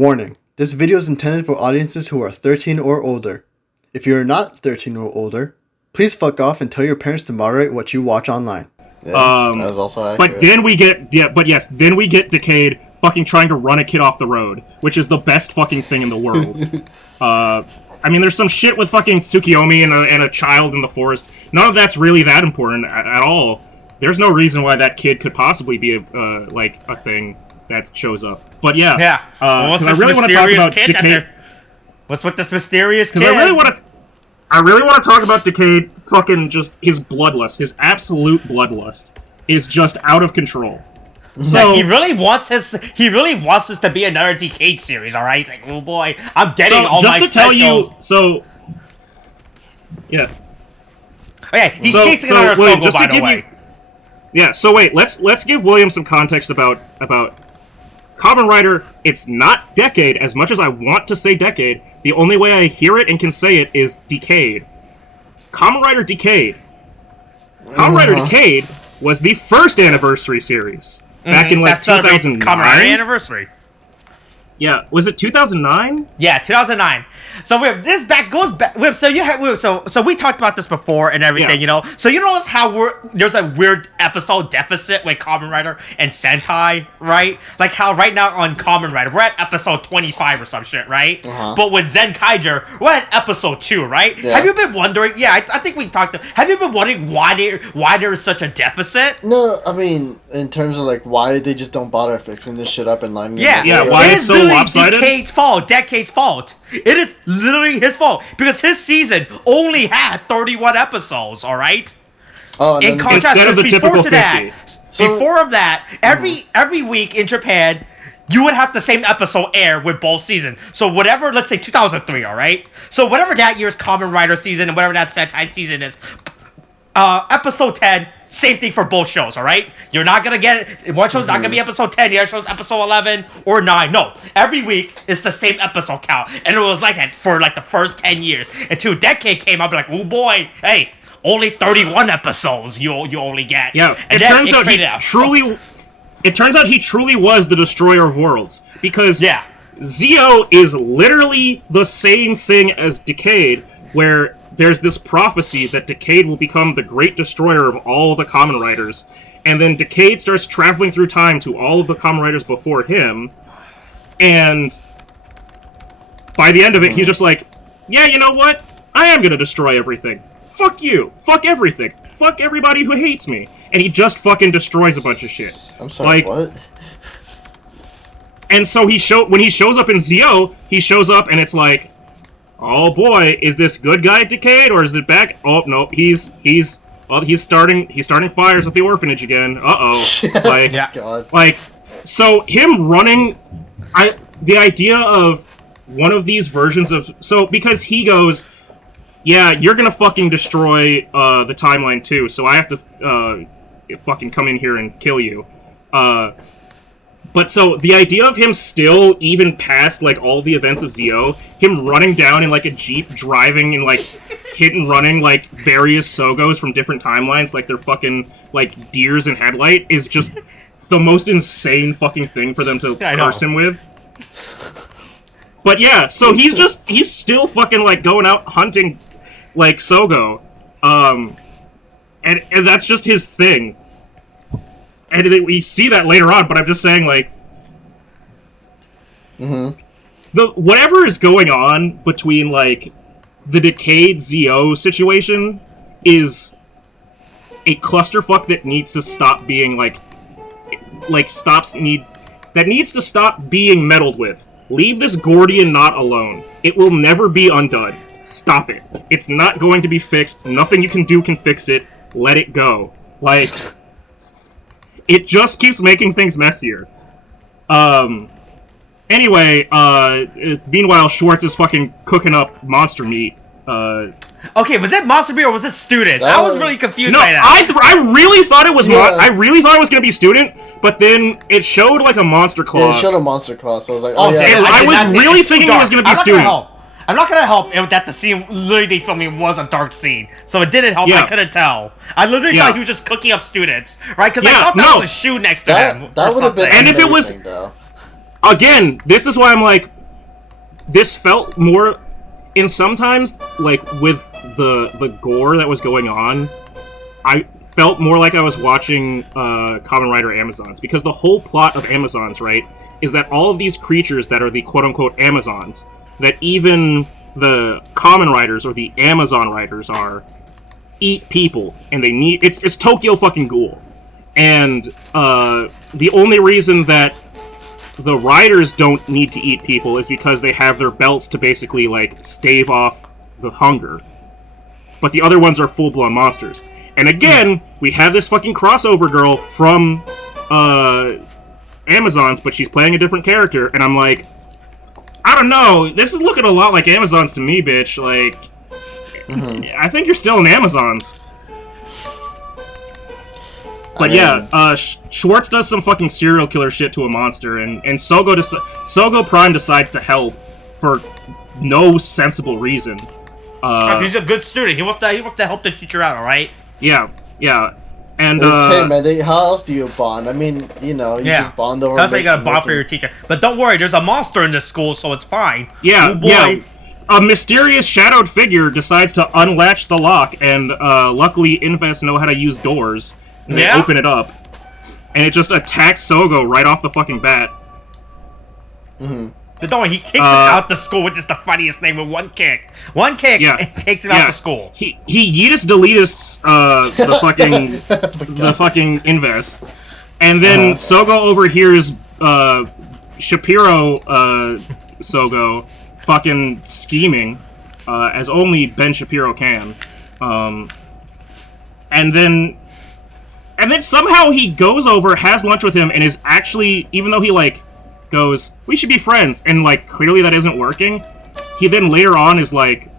Warning, this video is intended for audiences who are 13 or older. If you are not 13 or older, please fuck off and tell your parents to moderate what you watch online. Yeah, that was also accurate. But then we get, then we get Decade fucking trying to run a kid off the road, which is the best fucking thing in the world. I mean, there's some shit with fucking Tsukiyomi and a child in the forest. None of that's really that important at all. There's no reason why that kid could possibly be a thing that shows up. But yeah, because I really want to talk about Decade. What's with this mysterious kid? Because I really want to talk about Decade. Fucking just his bloodlust, his absolute bloodlust, is just out of control. So he really wants this to be another Decade series. All right, he's like, oh boy, I'm getting all my specials. Yeah. Okay, he's chasing another Sogo, by the way. Yeah. So wait, let's give William some context about Kamen Rider. It's not Decade as much as I want to say Decade. The only way I hear it and can say it is Decade. Kamen Rider Decade. Kamen Rider Decade was the first anniversary series back in 2009. Kamen Rider anniversary. Yeah, was it 2009? Yeah, 2009. So this goes back. So we talked about this before and everything, you know. So you notice how there's a weird episode deficit with Kamen Rider and Sentai, right? Like how right now on Kamen Rider we're at episode 25 or some shit, right? But with Zenkaiger we're at episode 2, right? Yeah. Have you been wondering? Yeah, I think we talked. Have you been wondering why there is such a deficit? No, I mean in terms of like why they just don't bother fixing this shit up and lining it up. Yeah, why it's so lopsided? Decade's fault. It is literally his fault because his season only had 31 episodes. All right. Oh, and in contrast, instead of the typical 50. Before that, every week in Japan, you would have the same episode air with both seasons. So whatever, let's say 2003. All right. So whatever that year's Kamen Rider season and whatever that Sentai season is, episode 10. Same thing for both shows, alright? You're not gonna get it. One show's not gonna be episode 10, the other show's episode 11 or 9. No. Every week, it's the same episode count. And it was like that for like the first 10 years. Until Decade came up, like, oh boy, hey, only 31 episodes you only get. Yeah, it turns out he truly was the destroyer of worlds. Because Zi-O is literally the same thing as Decade, where there's this prophecy that Decade will become the great destroyer of all the Kamen Riders, and then Decade starts traveling through time to all of the Kamen Riders before him, and by the end of it, he's just like, yeah, you know what? I am gonna destroy everything. Fuck you. Fuck everything. Fuck everybody who hates me. And he just fucking destroys a bunch of shit. I'm sorry, what? And so when he shows up in Zi-O, he shows up and it's like, oh boy, is this good guy Decade or is it back? Oh no, he's starting fires at the orphanage again. So him running, the idea of one of these versions of because he goes, yeah, you're gonna fucking destroy the timeline too, so I have to fucking come in here and kill you. But so, the idea of him still, even past, like, all the events of Zi-O, him running down in, like, a Jeep, driving and, like, hit and running, like, various Sogos from different timelines, like they're fucking, like, deers in headlight, is just the most insane fucking thing for them to curse him with. But yeah, so he's still fucking, like, going out hunting, like, Sogo. And that's just his thing. And we see that later on, but I'm just saying, like, whatever is going on between, like, the Decade Zi-O situation is a clusterfuck that needs to stop being, that needs to stop being meddled with. Leave this Gordian knot alone. It will never be undone. Stop it. It's not going to be fixed. Nothing you can do can fix it. Let it go. Like... It just keeps making things messier. Anyway, meanwhile, Schwartz is fucking cooking up monster meat. Okay, was it monster meat or was it student? I was really confused by that. I really thought it was I really thought it was gonna be student, but then it showed like a monster claw. Yeah, it showed a monster claw, so I was like, oh yeah. I was really thinking it was gonna be student. I'm not gonna help that the scene literally filming was a dark scene, so it didn't help. I couldn't tell. I literally thought he was just cooking up students, right? Because I thought that was a shoe next to him. That would have been amazing, though. again, this is why I'm like, this felt more, in sometimes, like, with the gore that was going on, I felt more like I was watching Kamen Rider Amazons, because the whole plot of Amazons, right, is that all of these creatures that are the quote-unquote Amazons, that even the Kamen Riders or the Amazon Riders eat people, and they need... It's Tokyo fucking Ghoul. And the only reason that the riders don't need to eat people is because they have their belts to basically, like, stave off the hunger. But the other ones are full-blown monsters. And again, we have this fucking crossover girl from Amazons, but she's playing a different character, and I'm like, I don't know, this is looking a lot like Amazons to me, bitch. Like, I think you're still in Amazons. But Schwartz does some fucking serial killer shit to a monster, and Sogo Prime decides to help for no sensible reason. He's a good student. He wants to help the teacher out, alright? Yeah. And, hey, man, how else do you bond? I mean, you just bond over... That's how you gotta bond for your teacher. But don't worry, there's a monster in this school, so it's fine. Yeah, a mysterious shadowed figure decides to unlatch the lock, and luckily Invest know how to use doors. And they open it up, and it just attacks Sogo right off the fucking bat. But don't worry, he kicks him out the school with just the funniest name with one kick. One kick, and takes him out the school. He yeetus deletus the fucking Invest, and then Sogo overhears Shapiro Sogo fucking scheming, as only Ben Shapiro can, and then somehow he goes over, has lunch with him, and is actually, even though he, like, goes, we should be friends, and, like, clearly that isn't working, he then later on is like,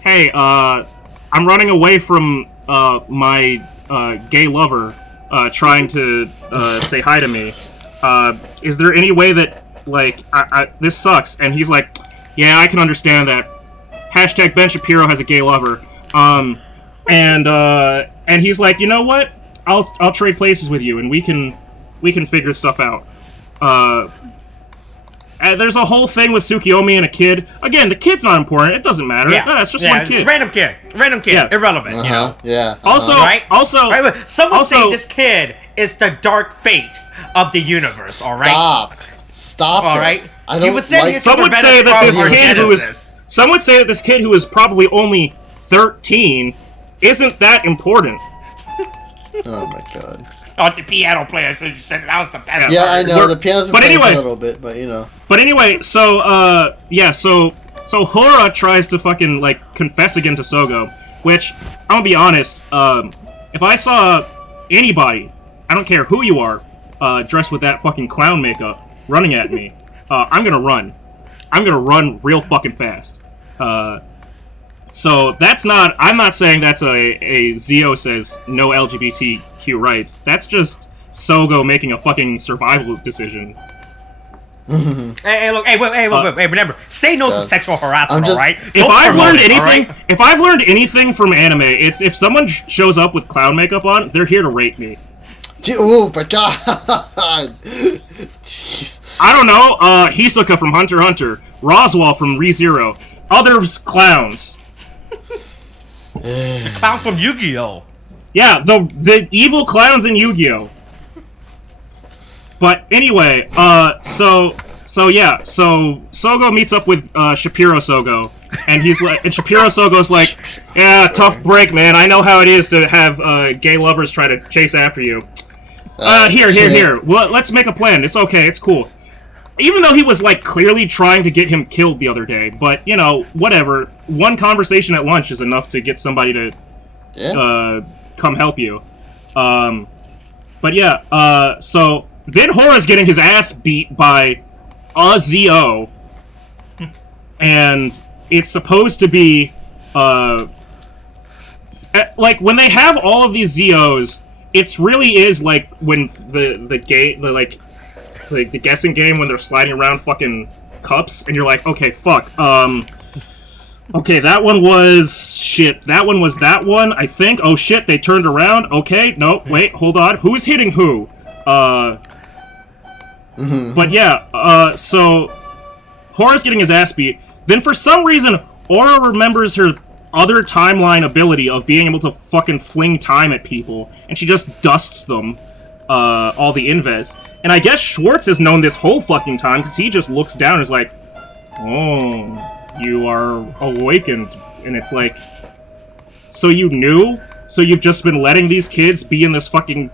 hey, I'm running away from, my, gay lover, trying to, say hi to me. Is there any way that, like, this sucks? And he's like, yeah, I can understand that. Hashtag Ben Shapiro has a gay lover. And he's like, you know what? I'll trade places with you, and we can figure stuff out. And there's a whole thing with Tsukiyomi and a kid. Again, the kid's not important. It doesn't matter. Yeah, it's just one kid. Random kid. Yeah. Irrelevant. You know? Yeah. Also, someone say this kid is the dark fate of the universe. All right. Stop. All right. I don't like. Some would say that this kid who is probably only 13 isn't that important. Oh my god. Oh, the piano player, so you said that was the best. Yeah, I know, the piano's been playing a little bit, but you know. But anyway, so Hora tries to fucking, like, confess again to Sogo, which, I'm gonna be honest, if I saw anybody, I don't care who you are, dressed with that fucking clown makeup, running at me, I'm gonna run. I'm gonna run real fucking fast. So I'm not saying that's a Zi-O says no LGBTQ rights. That's just Sogo making a fucking survival decision. Hey, look, wait, remember, say no to sexual harassment, alright? If I've learned anything from anime, it's if someone shows up with clown makeup on, they're here to rape me. Oh my god! Jeez. I don't know, Hisoka from Hunter x Hunter, Roswell from ReZero, others clowns. The clown from Yu-Gi-Oh! Yeah, the evil clowns in Yu-Gi-Oh! But anyway, so Sogo meets up with Shapiro Sogo, and Shapiro Sogo's like, yeah, tough break, man. I know how it is to have gay lovers try to chase after you. Here. Well, let's make a plan. It's okay. It's cool. Even though he was, like, clearly trying to get him killed the other day. But, you know, whatever. One conversation at lunch is enough to get somebody to come help you. But yeah, so then Hora's getting his ass beat by a Zi-O. And it's supposed to be, like, when they have all of these Zi-Os, it really is like when the guessing game when they're sliding around fucking cups, and you're like, okay, fuck, okay, that one was, shit, that one was that one, I think, oh shit, they turned around, okay, no, wait, hold on, who's hitting who? But yeah, so Hora's getting his ass beat. Then for some reason, Aura remembers her other timeline ability of being able to fucking fling time at people, and she just dusts them, all the Inves. And I guess Schwartz has known this whole fucking time, because he just looks down and is like, oh, you are awakened. And it's like, so you knew? So you've just been letting these kids be in this fucking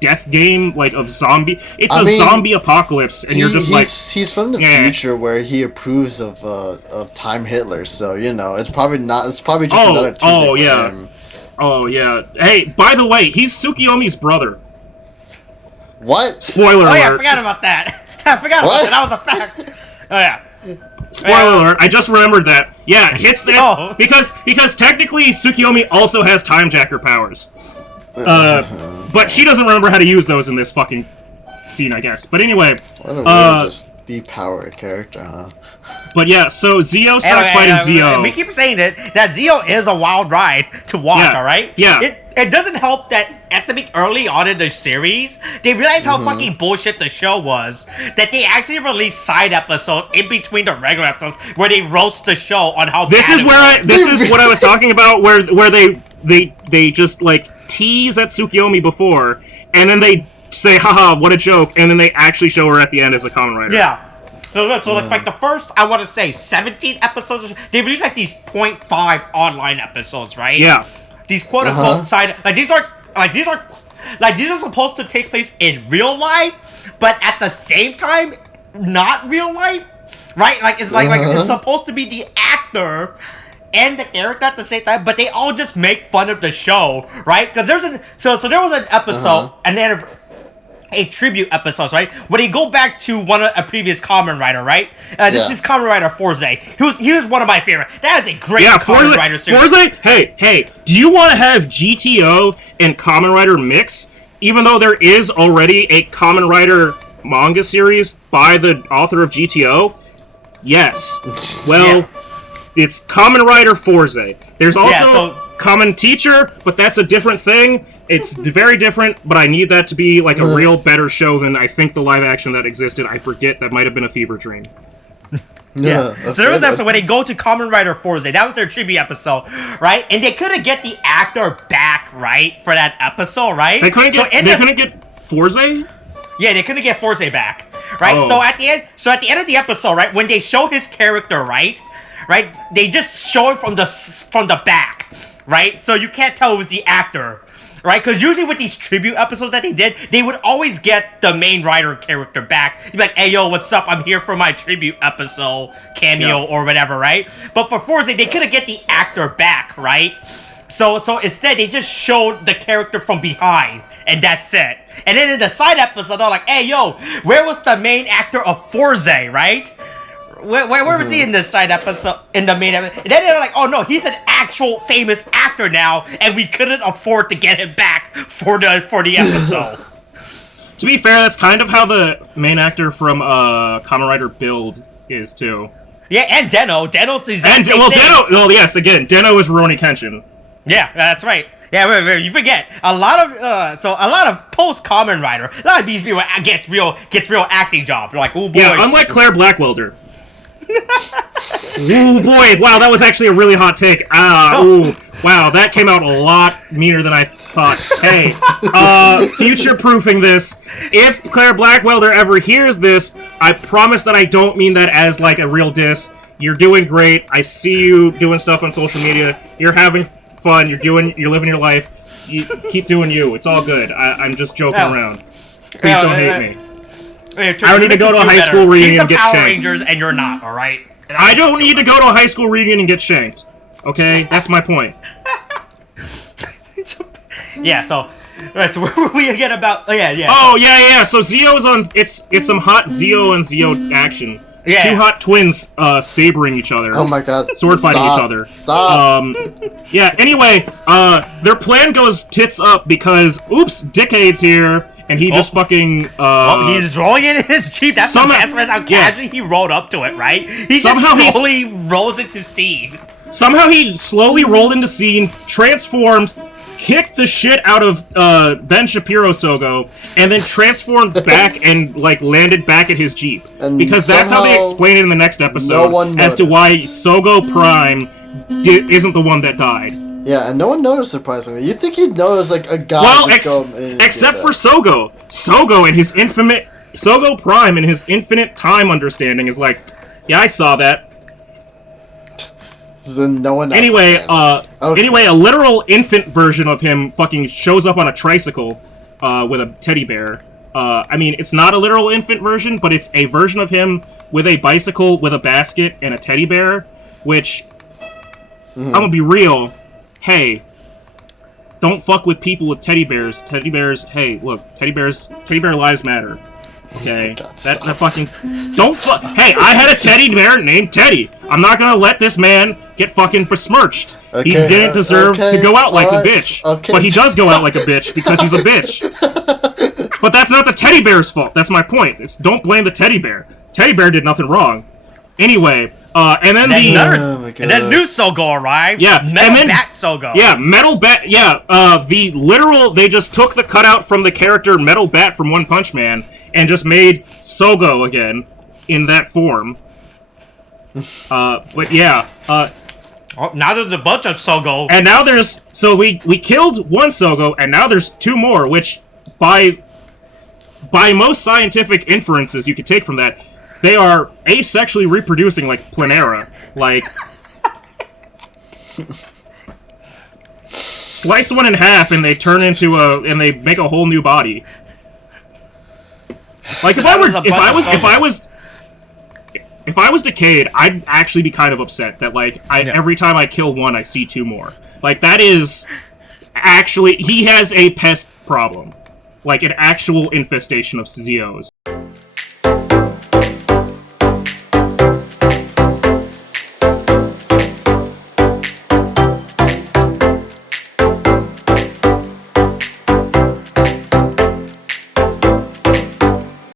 death game, like, of zombie? It's a zombie apocalypse, and you're just like... He's from the future where he approves of Time Hitler, so, you know, it's probably just another Tuesday for him. Oh, yeah. Hey, by the way, he's Tsukiyomi's brother. What? Spoiler alert. Oh, yeah, I forgot about that. I forgot about that. That was a fact. Oh, yeah. Spoiler alert, I just remembered that. Yeah, hits that because technically Tsukiyomi also has Time Jacker powers. But she doesn't remember how to use those in this fucking scene, I guess. But anyway, what a way to just depower a character, huh? But yeah, so Zi-O starts fighting Zi-O. We keep saying it, that Zi-O is a wild ride to watch, alright? Yeah. It doesn't help that at the early on in the series, they realized how fucking bullshit the show was, that they actually released side episodes in between the regular episodes where they roast the show on how this is what I was talking about, where they just like tease at Tsukiyomi before, and then they say, haha, what a joke, and then they actually show her at the end as a Kamen Rider. Yeah. So like the first, I want to say, 17 episodes, they released like these 0.5 online episodes, right? Yeah. These quote-unquote side, these are supposed to take place in real life, but at the same time, not real life, right? Like it's it's supposed to be the actor and the character at the same time, but they all just make fun of the show, right? Because there was an episode, and then a tribute episode, right? When they go back to a previous Kamen Rider, right? This is Kamen Rider Forze. He was one of my favorite. That is a great Kamen Rider series. Forze, hey, do you want to have GTO and Kamen Rider mix? Even though there is already a Kamen Rider manga series by the author of GTO? Yes. Well, it's Kamen Rider Forze. There's also Kamen Teacher, but that's a different thing. It's very different, but I need that to be like a real better show than I think the live action that existed. I forget, that might have been a fever dream. Yeah. So there was an episode when they go to Kamen Rider Forze. That was their tribute episode, right? And they couldn't get the actor back, right, for that episode, right? They couldn't get Forze? Yeah, they couldn't get Forze back, right? Oh. So at the end of the episode, right, when they show his character, right, they just show it from the back, right? So you can't tell it was the actor. Right, because usually with these tribute episodes that they did, they would always get the main writer character back. You'd be like, hey, yo, what's up? I'm here for my tribute episode, cameo, or whatever, right? But for Forza, they couldn't get the actor back, right? So instead, they just showed the character from behind, and that's it. And then in the side episode, they're like, hey, yo, where was the main actor of Forza, right? Where was he in this side episode, in the main episode? And then they're like, oh no, he's an actual famous actor now, and we couldn't afford to get him back for the episode. To be fair, that's kind of how the main actor from Kamen Rider Build is too. Yeah, and Deno's the exact same thing. Well, yes, again, Deno is Rurouni Kenshin. Yeah, that's right. Yeah, wait, you forget a lot of post Kamen Rider, a lot of these people gets real acting jobs. They're like, oh boy. Yeah, unlike Claire Blackwelder. Ooh boy! Wow, that was actually a really hot take. Ooh, wow, that came out a lot meaner than I thought. Hey, future-proofing this. If Claire Blackwelder ever hears this, I promise that I don't mean that as like a real diss. You're doing great. I see you doing stuff on social media. You're having fun. You're living your life. You keep doing you. It's all good. I'm just joking around. Please don't hate me. I don't need to go to a high school reunion and get shanked. Rangers and you're not, alright? I don't need to go to a high school reunion and get shanked. Okay? That's my point. Yeah, so we get about... Oh, yeah. Oh, yeah. So Zi-O's on... It's some hot Zi-O and Zi-O action. Yeah. Two hot twins sabering each other. Oh my god. Sword fighting each other. Stop. Yeah, anyway, their plan goes tits up because, oops, Dickhead's here. And he just fucking, he's rolling in his Jeep. That's the best part, how casually he rolled up to it, right? He slowly rolls into scene. Somehow he slowly rolled into scene, transformed, kicked the shit out of Ben Shapiro Sogo, and then transformed back and like landed back at his Jeep. And because that's how they explain it in the next episode as to why Sogo Prime isn't the one that died. Yeah, and no one noticed, surprisingly. You'd think he'd notice, like, a guy except for Sogo. Sogo Prime and his infinite time understanding is like, yeah, I saw that. So no one else anyway, a literal infant version of him fucking shows up on a tricycle with a teddy bear. I mean, it's not a literal infant version, but it's a version of him with a bicycle, with a basket, and a teddy bear, which, I'm gonna be real, hey, don't fuck with people with teddy bears. Teddy bears, hey, look, teddy bear lives matter. Okay, that fucking don't fuck. Hey, I had a teddy bear named Teddy. I'm not gonna let this man get fucking besmirched. He didn't deserve to go out like a bitch, but he does go out like a bitch because he's a bitch. But that's not the teddy bear's fault. That's my point. Don't blame the teddy bear. Teddy bear did nothing wrong. Anyway, and then and then new Sogo arrived. Yeah, Metal Bat Sogo. Yeah, Metal Bat. Yeah, the literal. They just took the cutout from the character Metal Bat from One Punch Man and just made Sogo again in that form. But yeah. Now there's a bunch of Sogo. And now there's we killed one Sogo, and now there's two more, which by most scientific inferences you could take from that, they are asexually reproducing like Planera. Like, slice one in half and they turn into and they make a whole new body. Like if I was Decade, I'd actually be kind of upset that like every time I kill one, I see two more. Like that is actually he has a pest problem, like an actual infestation of Zi-Os.